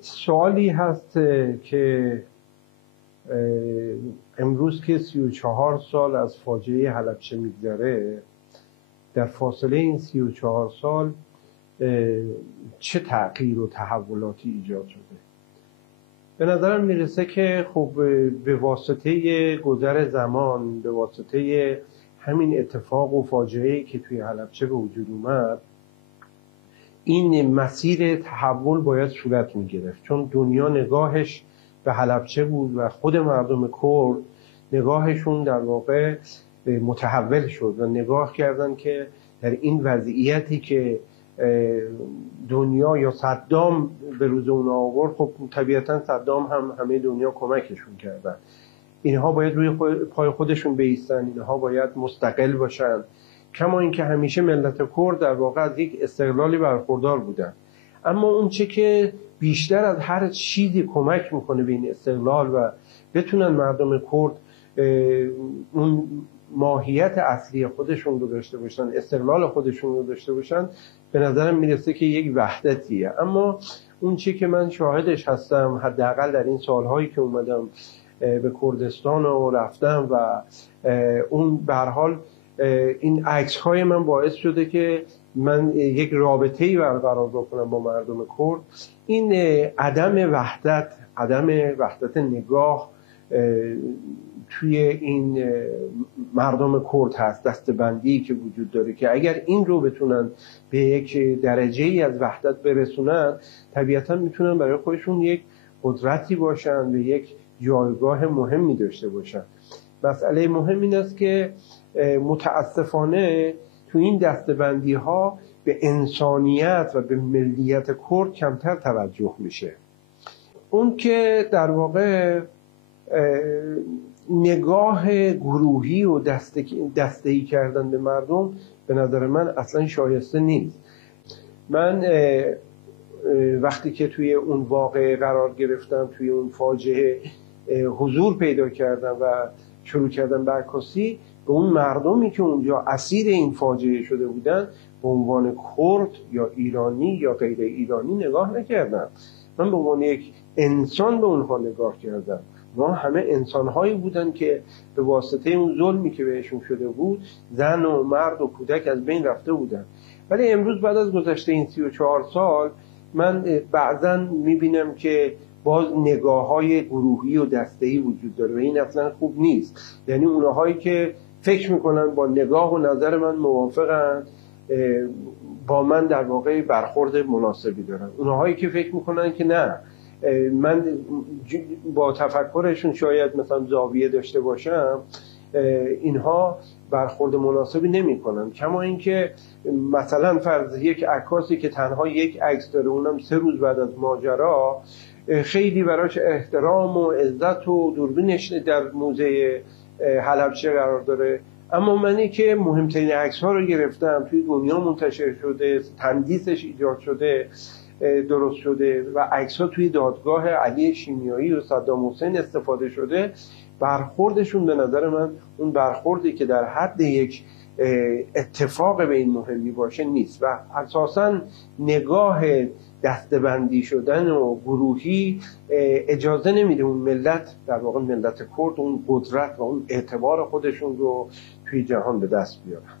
سوالی هست که امروز که 34 سال از فاجعه حلبچه میگذره، در فاصله این 34 سال چه تغییر و تحولاتی ایجاد شده؟ به نظرم میرسه که خب به واسطه گذر زمان، به واسطه همین اتفاق و فاجعه‌ای که توی حلبچه به وجود اومد، این مسیر تحول باید صورت میگرفت، چون دنیا نگاهش به حلبچه بود و خود مردم کرد نگاهشون در واقع متحول شد و نگاه کردن که در این وضعیتی که دنیا یا صدام به روز اون آورد، خب طبیعتا صدام هم همه دنیا کمکشون کردن، اینها باید روی پای خودشون بایستن، اینها باید مستقل باشن. کما اینکه همیشه ملت کرد در واقع از یک استقلالی برخوردار بودن، اما اون چه که بیشتر از هر چیزی کمک میکنه به این استقلال و بتونن مردم کرد اون ماهیت اصلی خودشون رو داشته باشن، استقلال خودشون رو داشته باشن، به نظرم میرسه که یک وحدتیه. اما اون چی که من شاهدش هستم، حداقل در این سالهایی که اومدم به کردستان و رفتم و اون به هر حال این عکس‌های من باعث شده که من یک رابطه‌ای برقرار بکنم با مردم کرد. این عدم وحدت نگاه توی این مردم کرد هست، دستبندی که وجود داره که اگر این رو بتونن به یک درجه‌ای از وحدت برسونن، طبیعتا میتونن برای خودشون یک قدرتی باشن و یک جایگاه مهمی داشته باشن. مسئله مهم این است که متاسفانه تو این دستبندی ها به انسانیت و به ملیت کرد کمتر توجه میشه. اون که در واقع نگاه گروهی و دسته‌ای کردن به مردم به نظر من اصلا شایسته نیست. من وقتی که توی اون واقعه قرار گرفتم، توی اون فاجعه حضور پیدا کردم و شروع کردم به عکاسی، به اون مردمی که اونجا اسیر این فاجعه شده بودن به عنوان کرد یا ایرانی یا غیر ایرانی نگاه نکردم. من به عنوان یک انسان به اونها نگاه کردم. ما همه انسان‌هایی بودن که به واسطه اون ظلمی که بهشون شده بود، زن و مرد و کودک از بین رفته بودن. ولی امروز بعد از گذشته این 34 سال من بعضاً می‌بینم که باز نگاه‌های گروهی و دسته‌ای وجود داره و این اصلا خوب نیست. یعنی اونهایی که فکر میکنن با نگاه و نظر من موافقن، با من در واقع برخورد مناسبی دارن. اونهایی که فکر میکنن که نه، من با تفکرشون شاید مثلا زاویه داشته باشم، اینها برخورد مناسبی نمی کنن. کما اینکه مثلا فرض یک عکاسی که تنها یک عکس داره، اونم 3 روز بعد از ماجرا، خیلی براش احترام و عزت و دوربینش در موزه حلبچه قرار داره، اما منی که مهمترین عکس ها رو گرفتم، توی دنیا منتشر شده، تندیسش ایجاد شده، درست شده و عکس ها توی دادگاه علی شیمیایی و صدام حسین استفاده شده، برخوردشون به نظر من اون برخوردی که در حد یک اتفاق به این مهمی باشه نیست و اساساً نگاه دستبندی شدن و گروهی اجازه نمیده اون ملت، در واقع ملت کرد، اون قدرت و اون اعتبار خودشون رو توی جهان به دست بیارن.